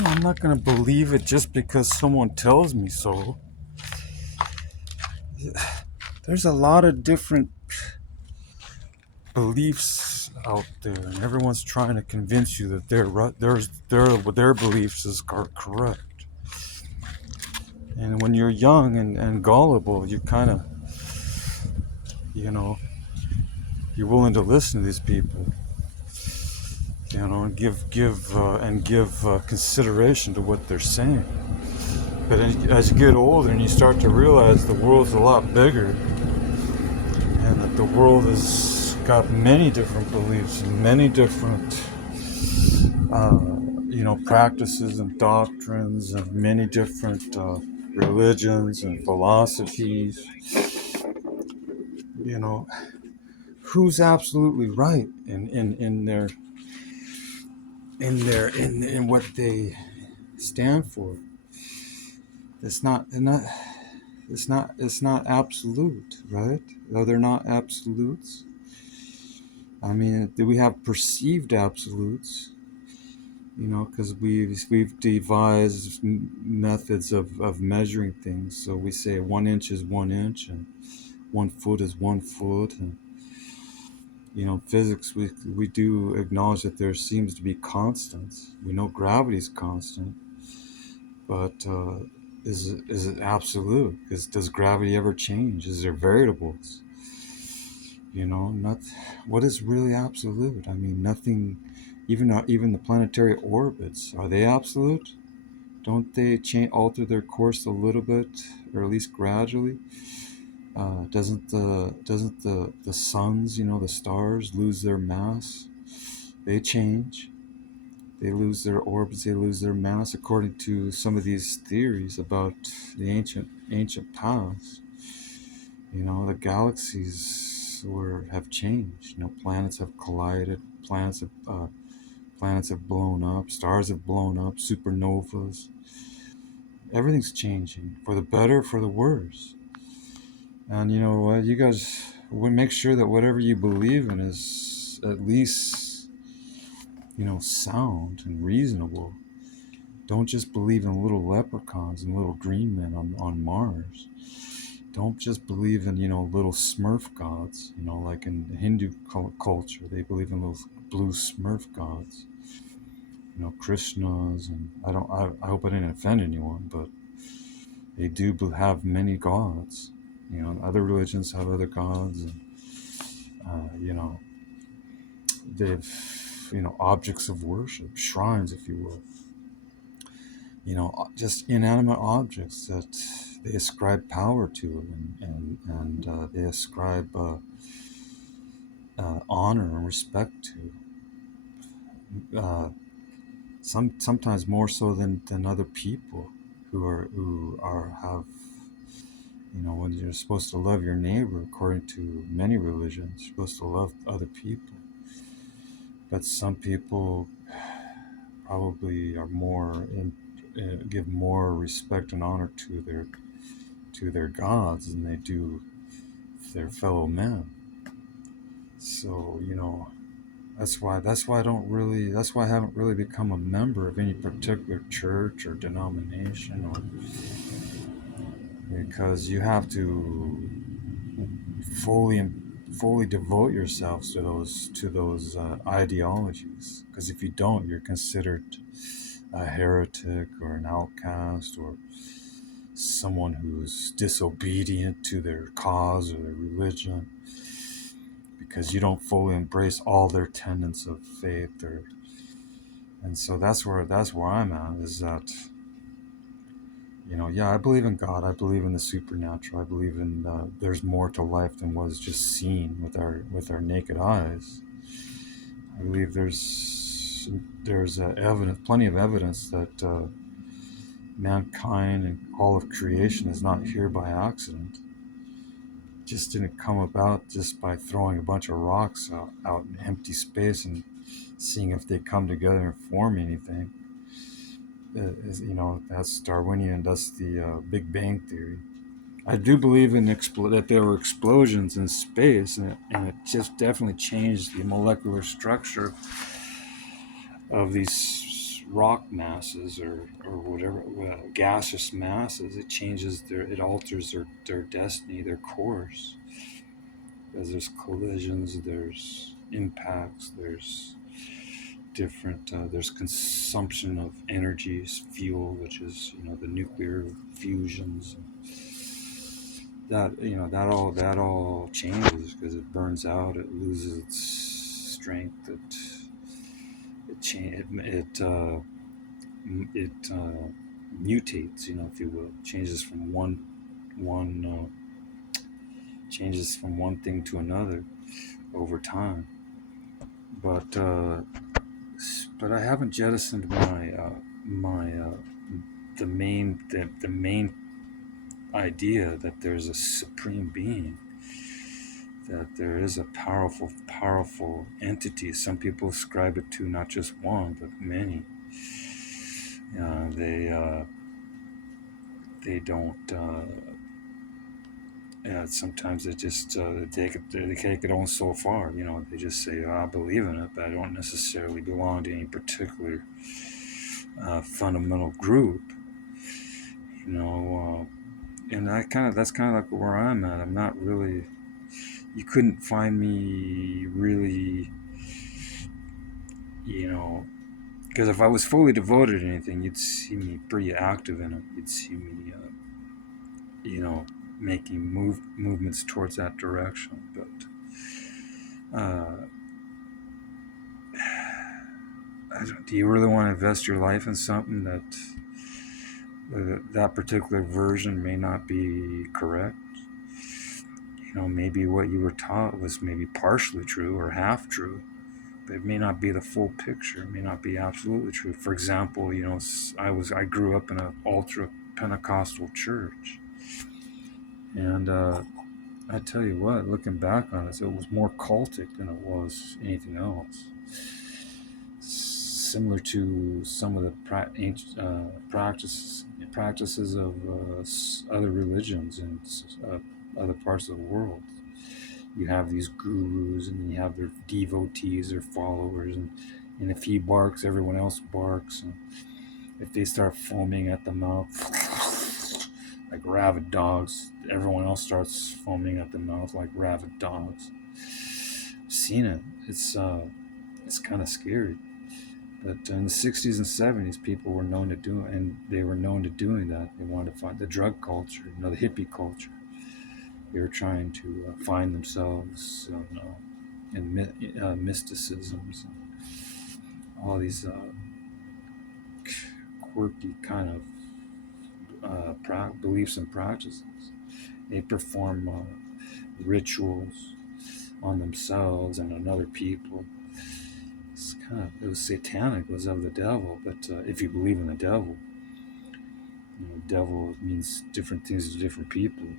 I'm not going to believe it just because someone tells me so. There's a lot of different beliefs out there, and everyone's trying to convince you that their beliefs are correct. And when you're young and gullible, you kind of, you know, you're willing to listen to these people, and give consideration to what they're saying. But as you get older and you start to realize the world's a lot bigger, and that the world has got many different beliefs and many different practices and doctrines and many different religions and philosophies. You know, who's absolutely right in what they stand for? It's not absolute, right? No, they're not absolutes. I mean, we have perceived absolutes, because we've devised methods of measuring things. So we say 1 inch is 1 inch, and 1 foot is 1 foot, and physics, we do acknowledge that there seems to be constants. We know gravity is constant, but is it absolute? Because does gravity ever change? Is there variables? Not what is really absolute. I mean, nothing. Even the planetary orbits, are they absolute? Don't they alter their course a little bit, or at least gradually? Doesn't the suns, the stars, lose their mass? They change. They lose their orbits. They lose their mass, according to some of these theories about the ancient past. The galaxies have changed. Planets have collided. Planets have blown up. Stars have blown up. Supernovas. Everything's changing, for the better, for the worse. And you guys would make sure that whatever you believe in is at least, sound and reasonable. Don't just believe in little leprechauns and little green men on Mars. Don't just believe in, little Smurf gods, like in the Hindu culture. They believe in little blue Smurf gods, Krishnas. And I hope I didn't offend anyone, but they do have many gods. Other religions have other gods, and they've, objects of worship, shrines, if you will. Just inanimate objects that they ascribe power to, and they ascribe honor and respect to. Sometimes more so than other people who have. When you're supposed to love your neighbor, according to many religions, you're supposed to love other people. But some people probably are give more respect and honor to their gods than they do their fellow men. So that's why I haven't really become a member of any particular church or denomination, because you have to fully devote yourselves to those ideologies. Because if you don't, you're considered a heretic or an outcast, or someone who's disobedient to their cause or their religion, because you don't fully embrace all their tenets of faith. And so that's where I'm at, is that I believe in God. I believe in the supernatural. I believe in there's more to life than what is just seen with our naked eyes. I believe there's plenty of evidence that mankind and all of creation is not here by accident. It just didn't come about just by throwing a bunch of rocks out in empty space and seeing if they come together and form anything. That's Darwinian. That's the Big Bang Theory. I do believe in that there were explosions in space, and it just definitely changed the molecular structure of these rock masses or whatever, gaseous masses. It alters their destiny, their course. Because there's collisions, there's impacts, there's there's consumption of energies, fuel, which is, the nuclear fusions. That all changes because it burns out, it loses its strength, it mutates, if you will, one changes from one thing to another over time. But I haven't jettisoned the main idea that there's a supreme being, that there is a powerful entity. Some people ascribe it to not just one but many. They don't. Sometimes they just take it on so far. They just say, I believe in it, but I don't necessarily belong to any particular fundamental group. And that's kind of like where I'm at. I'm not really. You couldn't find me really, because if I was fully devoted to anything, you'd see me pretty active in it. You'd see me, making movements towards that direction. But do you really want to invest your life in something that particular version may not be correct? Maybe what you were taught was maybe partially true or half true, but it may not be the full picture. It may not be absolutely true. For example, I grew up in an ultra Pentecostal church, and I tell you what, looking back on it, it was more cultic than it was anything else. Similar to some of the practices of other religions and other parts of the world. You have these gurus, and then you have their devotees, their followers, and if he barks, everyone else barks. And if they start foaming at the mouth, like rabid dogs, everyone else starts foaming at the mouth like rabid dogs. I've seen it. It's kind of scary. But in the 60s and 70s, people were known to do it, and they were known to doing that. They wanted to find the drug culture, the hippie culture. They were trying to find themselves in mysticisms, and all these quirky kind of beliefs and practices. They perform rituals on themselves and on other people. It was satanic. It was of the devil. But if you believe in the devil, devil means different things to different people.